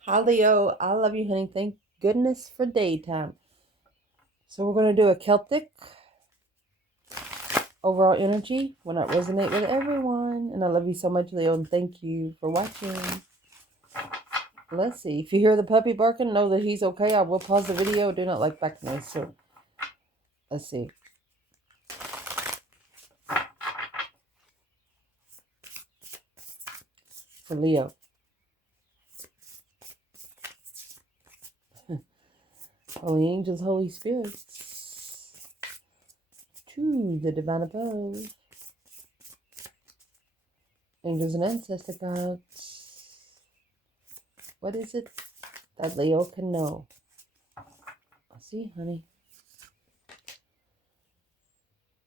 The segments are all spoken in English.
Hi, Leo. I love you, honey. Thank goodness for daytime. So we're going to do a Celtic overall energy. Will not resonate with everyone. And I love you so much, Leo, and thank you for watching. Let's see. If you hear the puppy barking, know that he's okay. I will pause the video. Do not like back noise. So let's see. For Leo. Holy angels, Holy spirits. To the divine above. Angels and ancestor gods. What is it that Leo can know? Let's see, honey.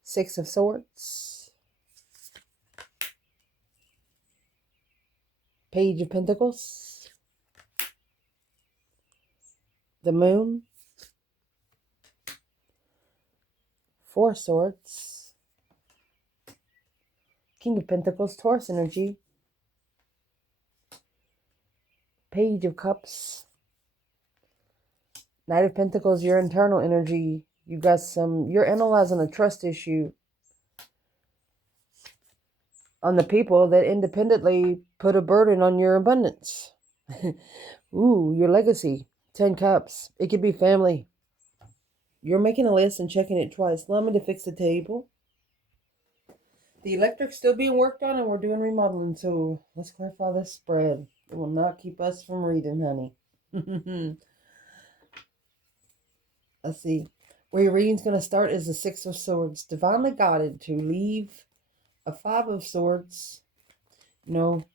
Six of Swords. Page of Pentacles. The Moon. Four of Swords. King of Pentacles, Taurus energy. Page of Cups. Knight of Pentacles, your internal energy. You got you're analyzing a trust issue on the people that independently put a burden on your abundance. Ooh, your legacy. 10 Cups. It could be family. You're making a list and checking it twice. Allow me to fix the table. The electric's still being worked on and we're doing remodeling, so let's clarify this spread. It will not keep us from reading, honey. Let's see. Where your reading's going to start is the Six of Swords. Divinely guided to leave a Five of Swords. You know,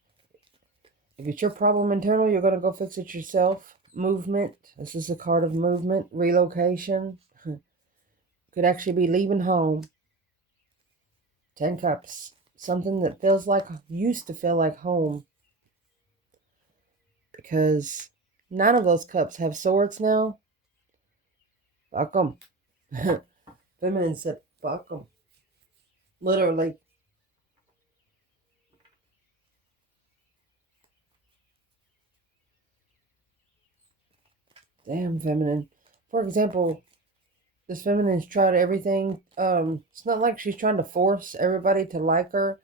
if it's your problem internal, you're going to go fix it yourself. Movement. This is a card of movement. Relocation. Could actually be leaving home. 10 Cups. Something that feels like, used to feel like home. Because 9 of those cups have swords now. Fuck them. Feminine said, fuck them. Literally. Damn, feminine. For example, this feminine's tried everything. It's not like she's trying to force everybody to like her,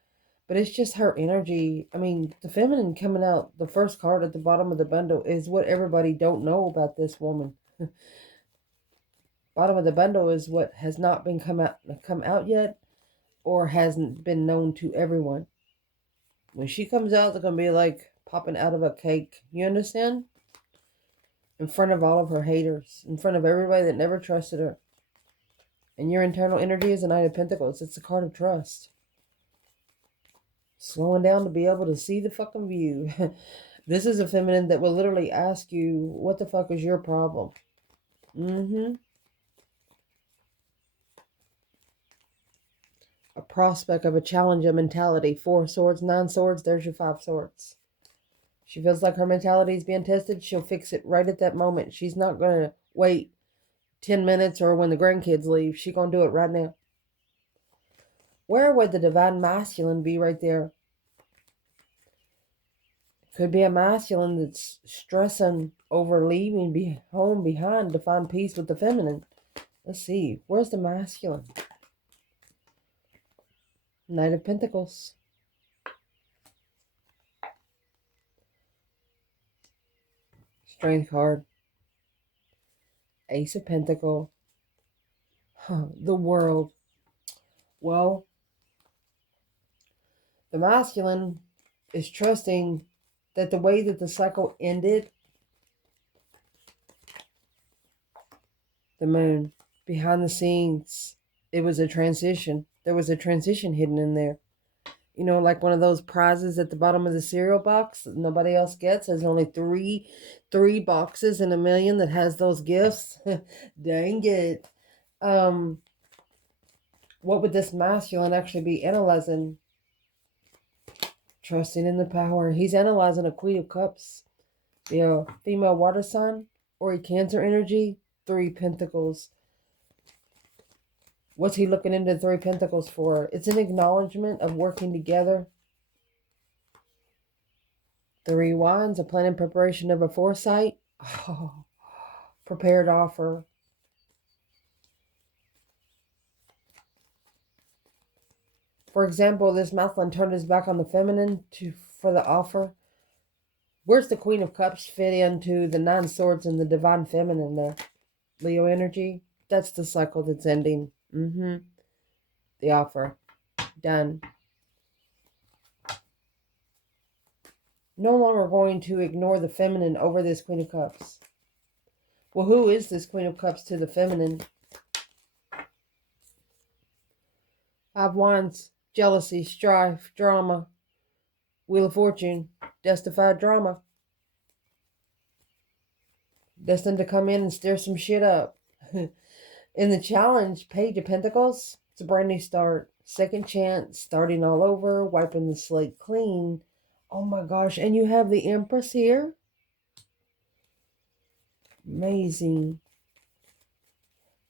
but it's just her energy. I mean, the feminine coming out, the first card at the bottom of the bundle is what everybody don't know about this woman. Bottom of the bundle is what has not been come out yet, or hasn't been known to everyone. When she comes out, they're gonna be like popping out of a cake. You understand? In front of all of her haters, in front of everybody that never trusted her. And your internal energy is a Knight of Pentacles. It's a card of trust. Slowing down to be able to see the fucking view. This is a feminine that will literally ask you, what the fuck is your problem? A prospect of a challenge, a mentality. 4 swords, 9 swords, there's your 5 swords. She feels like her mentality is being tested. She'll fix it right at that moment. She's not going to wait 10 minutes or when the grandkids leave. She's going to do it right now. Where would the divine masculine be right there? Could be a masculine that's stressing over leaving home behind to find peace with the feminine. Let's see. Where's the masculine? Knight of Pentacles. Strength card. Ace of Pentacle. The World. Well, the masculine is trusting that the way that the cycle ended, the Moon, behind the scenes, it was a transition. There was a transition hidden in there. You know, like one of those prizes at the bottom of the cereal box that nobody else gets. There's only three boxes in a million that has those gifts. Dang it. What would this masculine actually be analyzing? Trusting in the power. He's analyzing a Queen of Cups. Female water sign or a Cancer energy. 3 Pentacles. What's he looking into 3 Pentacles for? It's an acknowledgement of working together. Three Wands, a plan and preparation of a foresight. Oh, prepared offer. For example, this masculine turned his back on the feminine for the offer. Where's the Queen of Cups fit into the Nine Swords and the Divine Feminine there? Leo energy. That's the cycle that's ending. The offer. Done. No longer going to ignore the feminine over this Queen of Cups. Well, who is this Queen of Cups to the feminine? Five Wands. Jealousy, strife, drama. Wheel of Fortune. Justified drama. Destined to come in and stir some shit up. In the challenge, Page of Pentacles, it's a brand new start. Second chance, starting all over, wiping the slate clean. Oh my gosh, and you have the Empress here. Amazing.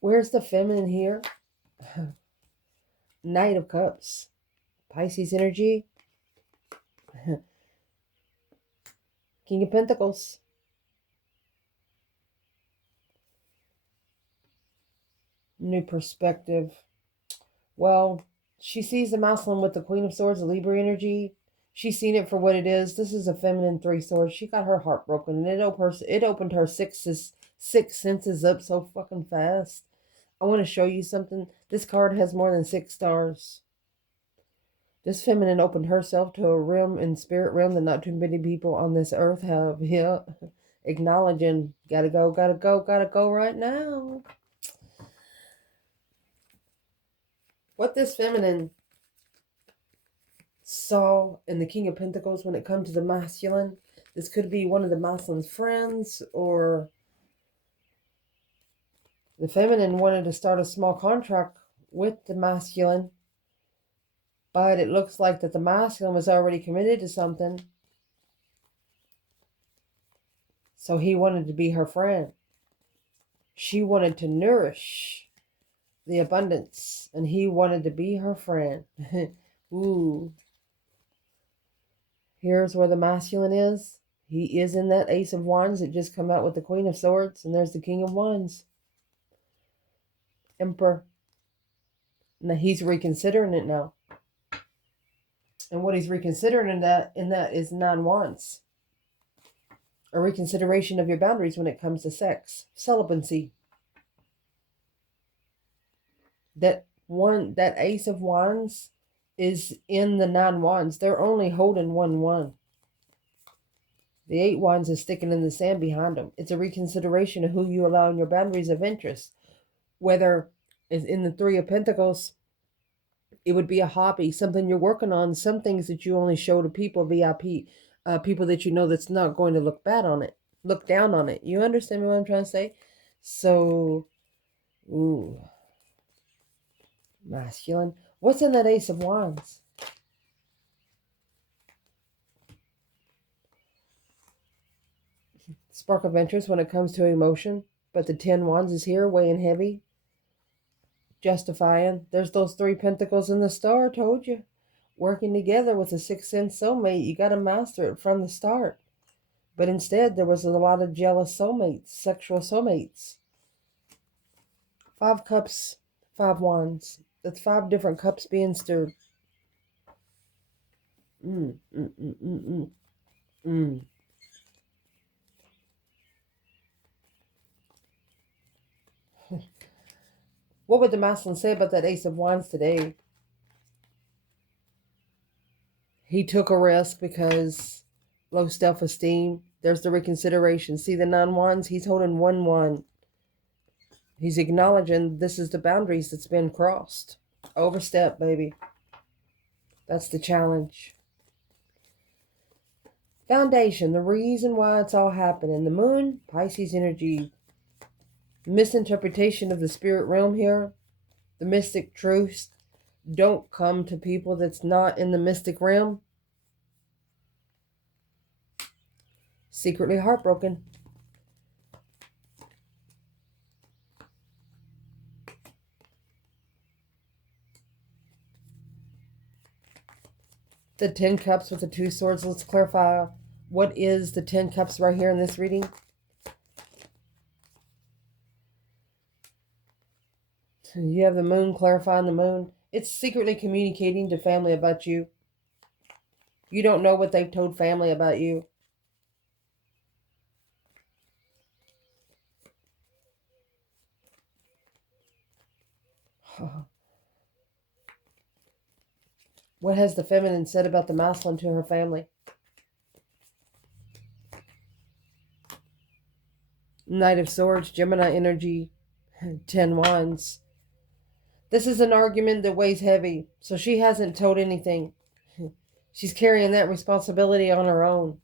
Where's the feminine here? Knight of Cups. Pisces energy. King of Pentacles. New perspective. Well, she sees the masculine with the Queen of Swords, the Libra energy. She's seen it for what it is. This is a feminine Three Swords. She got her heart broken, and it opened her six senses up so fucking fast. I want to show you something. This card has more than 6 stars. This feminine opened herself to a realm and spirit realm that not too many people on this earth have. Yeah, acknowledging, gotta go right now. What this feminine saw in the King of Pentacles when it comes to the masculine, this could be one of the masculine's friends, or the feminine wanted to start a small contract with the masculine, but it looks like that the masculine was already committed to something, so he wanted to be her friend. She wanted to nourish the abundance, and he wanted to be her friend. Ooh. Here's where the masculine is. He is in that Ace of Wands that just come out with the Queen of Swords, and there's the King of Wands. Emperor. Now he's reconsidering it now. And what he's reconsidering in that is 9 Wands. A reconsideration of your boundaries when it comes to sex. Celibacy. That Ace of Wands is in the 9 Wands. They're only holding 1. The 8 Wands is sticking in the sand behind them. It's a reconsideration of who you allow in your boundaries of interest. Whether it's in the 3 of Pentacles, it would be a hobby, something you're working on, some things that you only show to people, VIP, people that you know that's not going to look down on it. You understand what I'm trying to say? So, ooh, masculine. What's in that Ace of Wands? Spark of interest when it comes to emotion. But the 10 Wands is here, weighing heavy. Justifying. There's those 3 Pentacles in the star, told you. Working together with a 6th sense soulmate. You got to master it from the start. But instead, there was a lot of jealous soulmates, sexual soulmates. 5 Cups, 5 Wands. That's 5 different cups being stirred. What would the masculine say about that Ace of Wands today? He took a risk because low self-esteem. There's the reconsideration. See the 9 Wands? He's holding 1. He's acknowledging this is the boundaries that's been crossed. Overstep, baby. That's the challenge. Foundation, the reason why it's all happening. The moon, Pisces energy. Misinterpretation of the spirit realm here. The mystic truths don't come to people that's not in the mystic realm. Secretly heartbroken. The 10 Cups with the 2 Swords. Let's clarify What is the 10 Cups right here in this reading? You have the moon, clarifying the moon. It's secretly communicating to family about you. You don't know what they've told family about you. What has the feminine said about the masculine to her family? Knight of Swords, Gemini energy, 10 Wands. This is an argument that weighs heavy, so she hasn't told anything. She's carrying that responsibility on her own.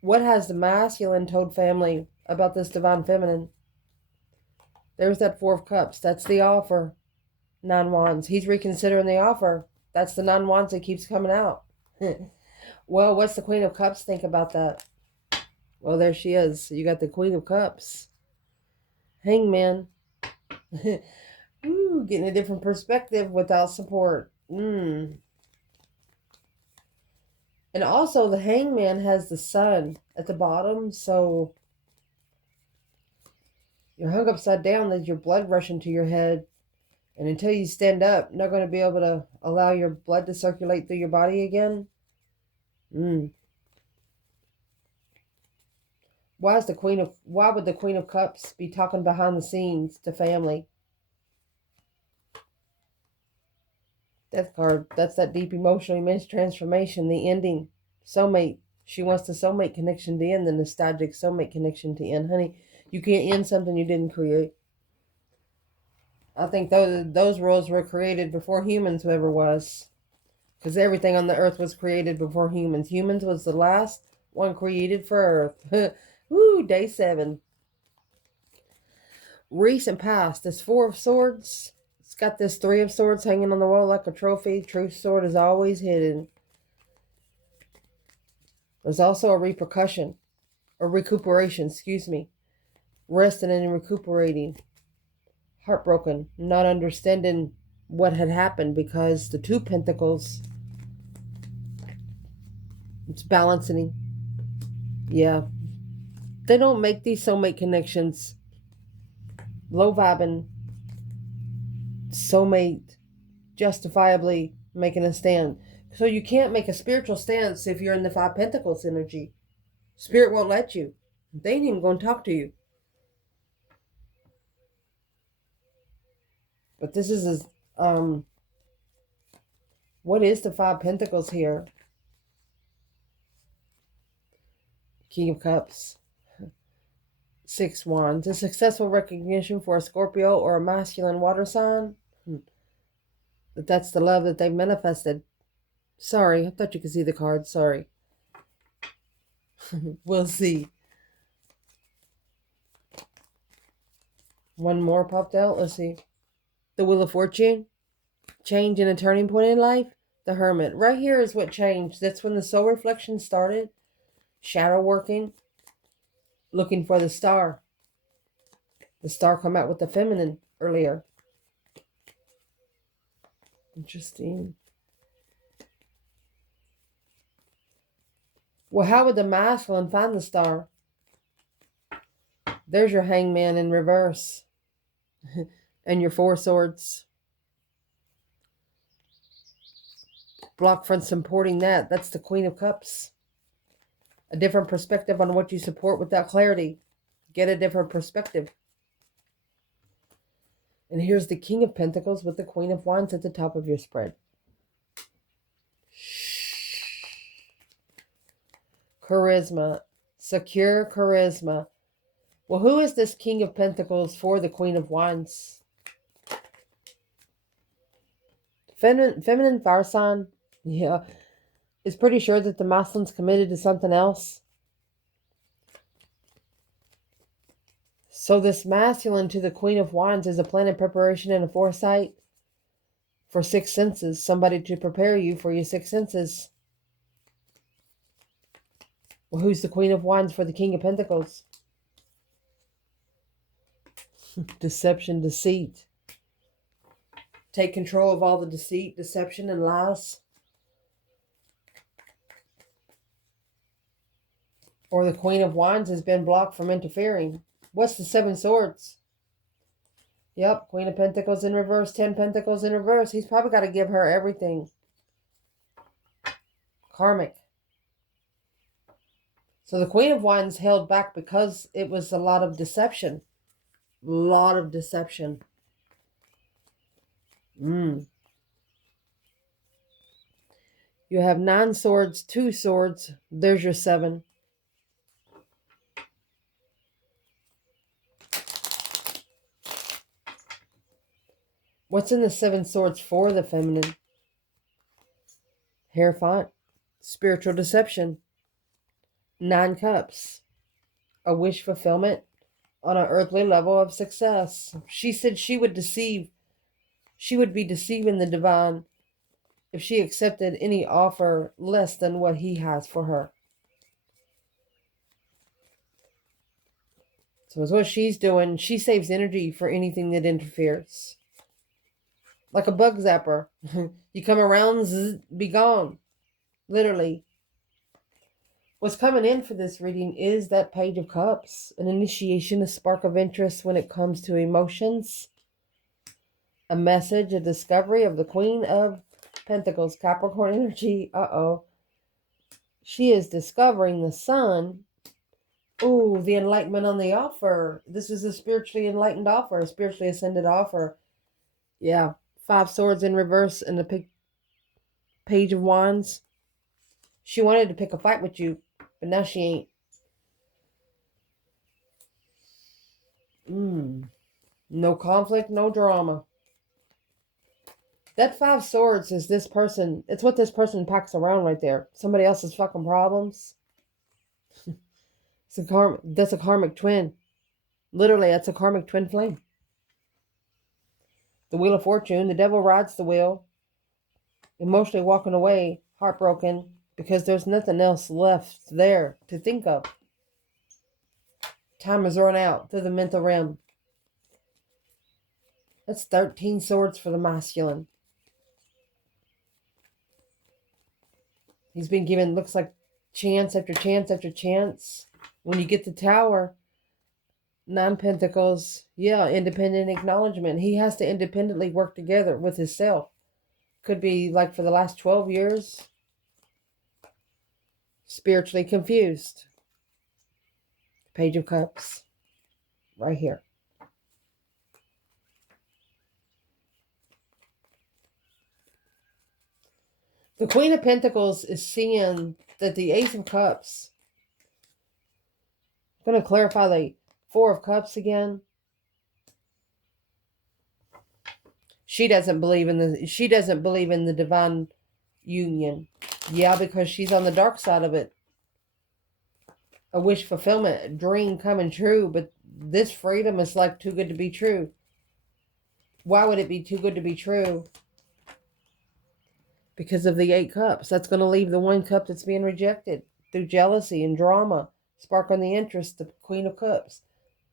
What has the masculine told family about this divine feminine? There's that 4 of Cups. That's the offer. 9 Wands. He's reconsidering the offer. That's the 9 Wands that keeps coming out. Well, what's the Queen of Cups think about that? Well, there she is. You got the Queen of Cups. Hangman. Ooh, getting a different perspective without support. And also, the Hangman has the sun at the bottom, so you're hung upside down. There's your blood rushing to your head. And until you stand up, you're not going to be able to allow your blood to circulate through your body again. Why would the Queen of Cups be talking behind the scenes to family? Death card. That's that deep emotional immense transformation, the ending. Soulmate. She wants the soulmate connection to end, the nostalgic soulmate connection to end. Honey, you can't end something you didn't create. I think those rules were created before humans ever was. Because everything on the earth was created before humans. Humans was the last one created for earth. Woo, day 7. Recent past. This 4 of Swords. It's got this 3 of Swords hanging on the wall like a trophy. Truth sword is always hidden. There's also a repercussion. Or recuperation, excuse me. Resting and recuperating. Heartbroken. Not understanding what had happened because the 2 Pentacles. It's balancing. Yeah. They don't make these soulmate connections. Low vibing. Soulmate. Justifiably making a stand. So you can't make a spiritual stance if you're in the 5 Pentacles energy. Spirit won't let you. They ain't even going to talk to you. But this is what is the 5 Pentacles here? King of Cups. 6 Wands. A successful recognition for a Scorpio or a masculine water sign. That's the love that they've manifested. Sorry, I thought you could see the card. Sorry. We'll see. One more popped out. Let's see. The Wheel of Fortune. Change and a turning point in life. The Hermit. Right here is what changed. That's when the soul reflection started. Shadow working. Looking for the star. The star come out with the feminine earlier. Interesting. Well, how would the masculine find the star? There's your Hangman in reverse. And your 4 Swords. Block from supporting that. That's the Queen of Cups. A different perspective on what you support without clarity. Get a different perspective. And here's the King of Pentacles with the Queen of Wands at the top of your spread. Charisma. Secure charisma. Well, who is this King of Pentacles for the Queen of Wands? Feminine fire sign. Yeah. Is pretty sure that the masculine's committed to something else. So this masculine to the Queen of Wands is a plan of preparation and a foresight for 6 senses. Somebody to prepare you for your 6 senses. Well, who's the Queen of Wands for the King of Pentacles? Deception, deceit. Take control of all the deceit, deception, and lies. Or the Queen of Wands has been blocked from interfering. What's the Seven Swords? Yep, Queen of Pentacles in reverse, 10 Pentacles in reverse. He's probably got to give her everything. Karmic. So the Queen of Wands held back because it was a lot of deception. Lot of deception. You have 9 swords, 2 swords. There's your 7. What's in the 7 swords for the feminine? Hierophant. Spiritual deception. 9 cups. A wish fulfillment on an earthly level of success. She said she would deceive. She would be deceiving the divine if she accepted any offer less than what he has for her. So it's what she's doing. She saves energy for anything that interferes. Like a bug zapper. You come around, zzz, be gone. Literally. What's coming in for this reading is that Page of Cups. An initiation, a spark of interest when it comes to emotions. A message, a discovery of the Queen of Pentacles. Capricorn energy. She is discovering the sun. Ooh, the enlightenment on the offer. This is a spiritually enlightened offer. A spiritually ascended offer. Yeah. 5 swords in reverse and the Page of Wands. She wanted to pick a fight with you, but now she ain't. No conflict, no drama. That 5 swords is this person. It's what this person packs around right there. Somebody else's fucking problems. That's a karmic twin. Literally, that's a karmic twin flame. The Wheel of Fortune. The devil rides the wheel. Emotionally walking away, heartbroken, because there's nothing else left there to think of. Time is run out through the mental realm. That's 13 swords for the masculine. He's been given, looks like, chance after chance after chance. When you get the Tower, 9 Pentacles, yeah, independent acknowledgement. He has to independently work together with himself. Could be like for the last 12 years. Spiritually confused. Page of Cups. Right here. The Queen of Pentacles is seeing that the Ace of Cups. I'm going to clarify the 4 of Cups again. She doesn't believe in the divine union. Yeah, because she's on the dark side of it. A wish fulfillment, a dream coming true, but this freedom is like too good to be true. Why would it be too good to be true? Because of the 8 cups. That's going to leave the 1 cup that's being rejected through jealousy and drama. Spark on the interest, the Queen of Cups.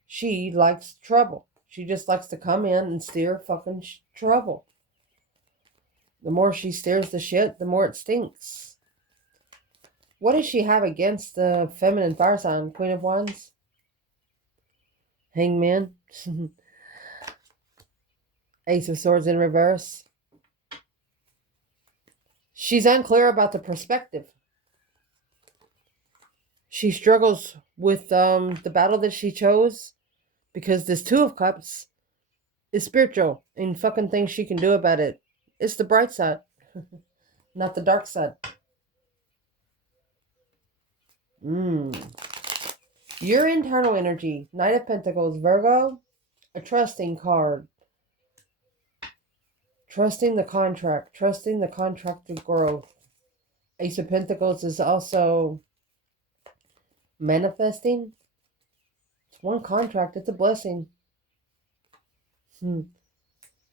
She likes trouble. She just likes to come in and steer fucking trouble. The more she steers the shit, the more it stinks. What does she have against the feminine fire sign? Queen of Wands? Hangman? Ace of Swords in reverse. She's unclear about the perspective. She struggles with the battle that she chose because this 2 of Cups is spiritual and fucking things she can do about it. It's the bright side, not the dark side. Your internal energy. Knight of Pentacles, Virgo. A trusting card. Trusting the contract. Trusting the contracted growth. Ace of Pentacles is also manifesting. It's 1 contract. It's a blessing.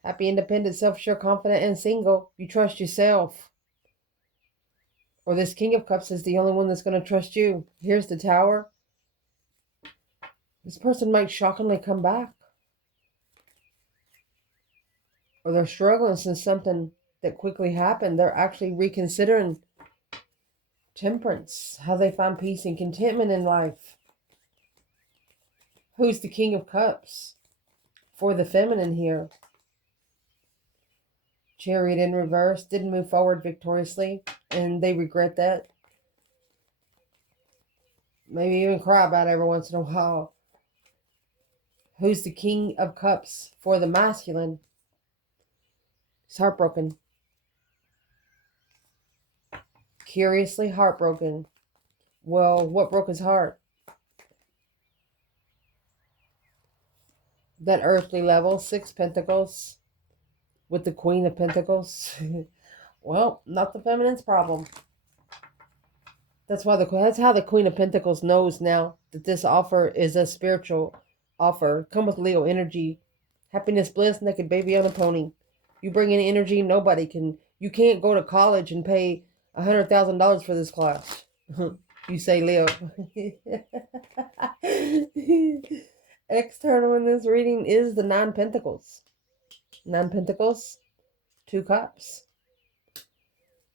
Happy, independent, self-sure, confident, and single. You trust yourself. Or this King of Cups is the only one that's going to trust you. Here's the Tower. This person might shockingly come back. Or they're struggling since something that quickly happened. They're actually reconsidering Temperance, how they find peace and contentment in life. Who's the King of Cups for the feminine here? Chariot in reverse, didn't move forward victoriously, and they regret that. Maybe even cry about it every once in a while. Who's the King of Cups for the masculine? He's heartbroken. Curiously heartbroken. Well, what broke his heart? That earthly level, 6 pentacles with the Queen of Pentacles. Well, not the feminine's problem. That's how the Queen of Pentacles knows now that this offer is a spiritual offer. Come with Leo energy. Happiness, bliss, naked baby on a pony. You bring in energy, you can't go to college and pay $100,000 for this class. You say, Leo. External in this reading is the 9 pentacles. 9 pentacles, 2 cups.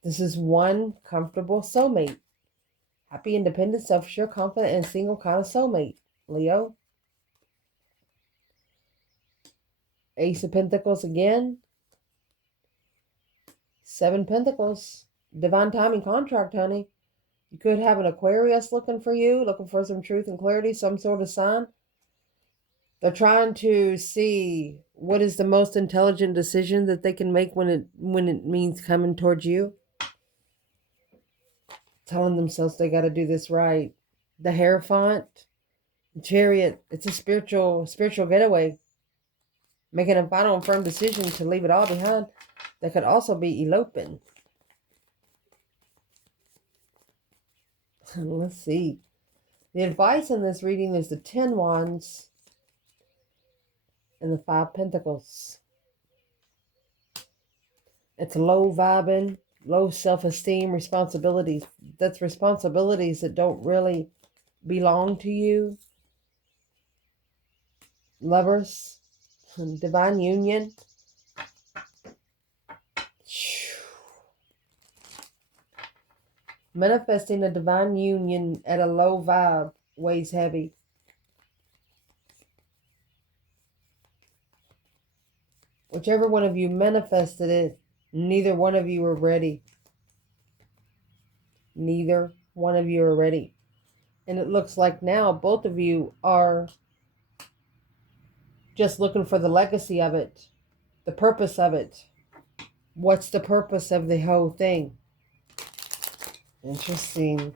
This is one comfortable soulmate. Happy, independent, self-assured, confident, and single kind of soulmate. Leo. Ace of Pentacles again. 7 pentacles. Divine timing contract, honey. You could have an Aquarius looking for you, looking for some truth and clarity, some sort of sign. They're trying to see what is the most intelligent decision that they can make when it means coming towards you. Telling themselves they got to do this right. The Hierophant, Chariot, it's a spiritual getaway. Making a final and firm decision to leave it all behind. They could also be eloping. Let's see. The advice in this reading is the 10 Wands and the 5 Pentacles. It's low vibing, low self-esteem, responsibilities. That's responsibilities that don't really belong to you. Lovers, divine union. Manifesting a divine union at a low vibe weighs heavy. Whichever one of you manifested it, neither one of you are ready. Neither one of you are ready. And it looks like now both of you are just looking for the legacy of it, the purpose of it. What's the purpose of the whole thing? Interesting.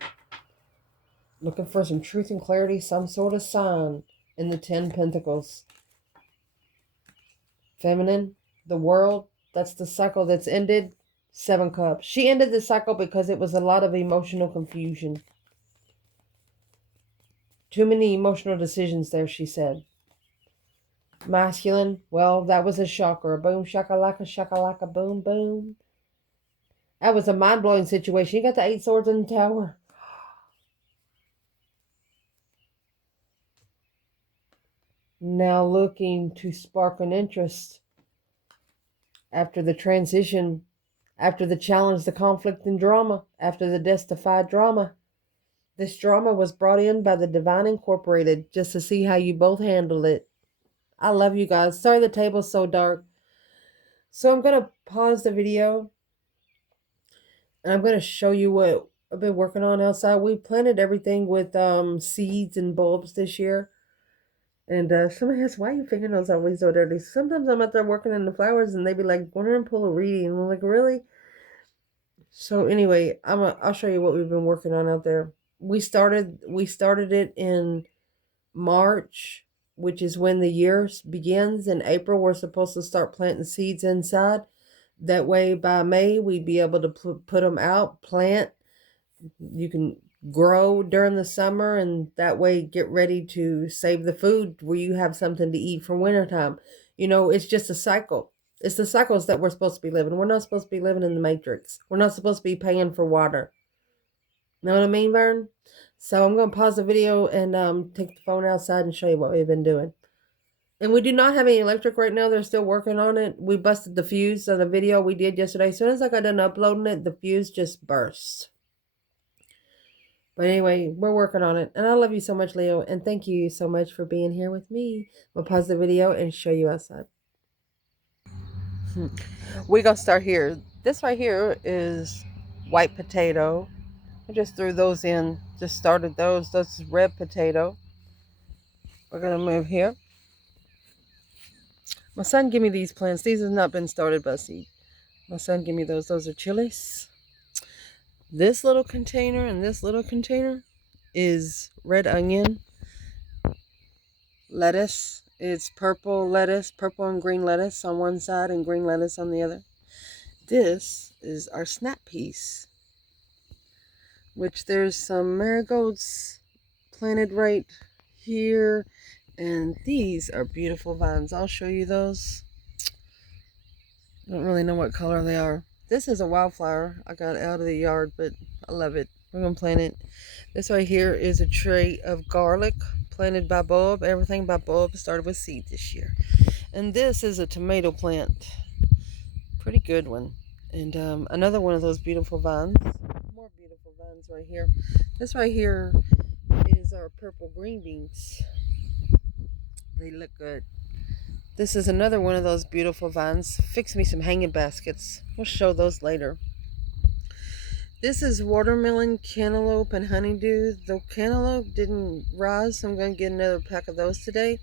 Looking for some truth and clarity, some sort of sign in the 10 Pentacles. Feminine, the world, that's the cycle that's ended. 7 Cups. She ended the cycle because it was a lot of emotional confusion. Too many emotional decisions there, she said. Masculine, well, that was a shocker. A boom, shakalaka, boom, boom. That was a mind-blowing situation. You got the 8 swords in the tower. Now looking to spark an interest after the transition, after the challenge, the conflict and drama, after the death-defied drama. This drama was brought in by the Divine Incorporated just to see how you both handled it. I love you guys. Sorry the table's so dark. So I'm going to pause the video and I'm going to show you what I've been working on outside. We planted everything with seeds and bulbs this year. And somebody asks, why are your fingernails always so dirty? Sometimes I'm out there working in the flowers and they be like, go and pull a reading. And I'm like, really? So anyway, I'll show you what we've been working on out there. We started it in March, which is when the year begins. In April, we're supposed to start planting seeds inside. That way, by May, we'd be able to put them out, plant. You can grow during the summer, and that way get ready to save the food where you have something to eat for wintertime. You know, it's just a cycle. It's the cycles that we're supposed to be living. We're not supposed to be living in the matrix. We're not supposed to be paying for water. Know what I mean, Vern? So I'm going to pause the video and take the phone outside and show you what we've been doing. And we do not have any electric right now. They're still working on it. We busted the fuse of the video we did yesterday. As soon as I got done uploading it, the fuse just burst. But anyway, we're working on it. And I love you so much, Leo. And thank you so much for being here with me. We'll pause the video and show you outside. We're going to start here. This right here is white potato. I just threw those in. Just started those. This is red potato. We're going to move here. My son gave me these plants. These have not been started by seed. My son gave me those. Those are chilies. This little container and this little container is red onion, lettuce. It's purple lettuce, purple and green lettuce on one side and green lettuce on the other. This is our snap peas, which there's some marigolds planted right here. And these are beautiful vines. I'll show you those. I don't really know what color they are. This is a wildflower I got out of the yard, but I love it. We're going to plant it. This right here is a tray of garlic planted by bulb. Everything by bulb started with seed this year. And this is a tomato plant. Pretty good one. And another one of those beautiful vines. More beautiful vines right here. This right here is our purple green beans. They look good. This is another one of those beautiful vines. Fix me some hanging baskets. We'll show those later. This is watermelon, cantaloupe, and honeydew. The cantaloupe didn't rise, so I'm going to get another pack of those today.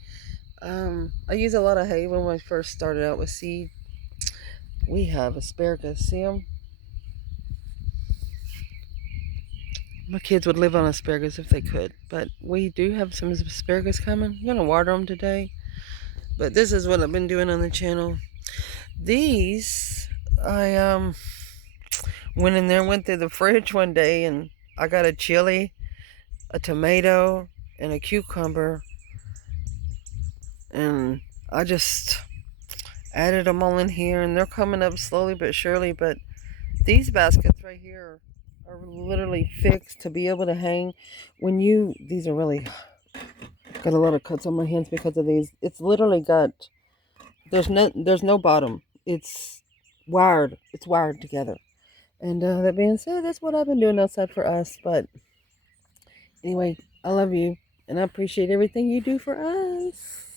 I use a lot of hay when I first started out with seed. We have asparagus. See them? My kids would live on asparagus if they could. But we do have some asparagus coming. I'm going to water them today. But this is what I've been doing on the channel. These, I went in there, went through the fridge one day, and I got a chili, a tomato, and a cucumber. And I just added them all in here, and they're coming up slowly but surely. But these baskets right here are literally fixed to be able to hang. These are really, got a lot of cuts on my hands because of these. It's literally got, there's no bottom. It's wired together. And that being said, that's what I've been doing outside for us. But anyway, I love you, and I appreciate everything you do for us.